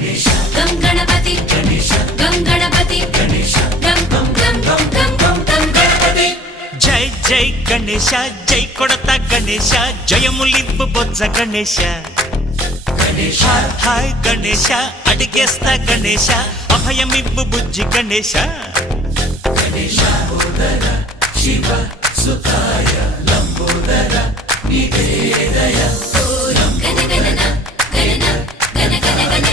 గం గణపతి గం గణపతి గం గం గం గం గం గం గణపతి. జై జై గణేశ జై కొడత గణేశ జయములివ్వు బొజ్జ గణేశ. హాయ్ గణేశ అడిగేస్తా గణేశ అభయమివ్వు బుజ్జి గణేశ. శివ సుతాయ లంబోదర నివేదయ. గణ గణన గణన గణ గణ గణ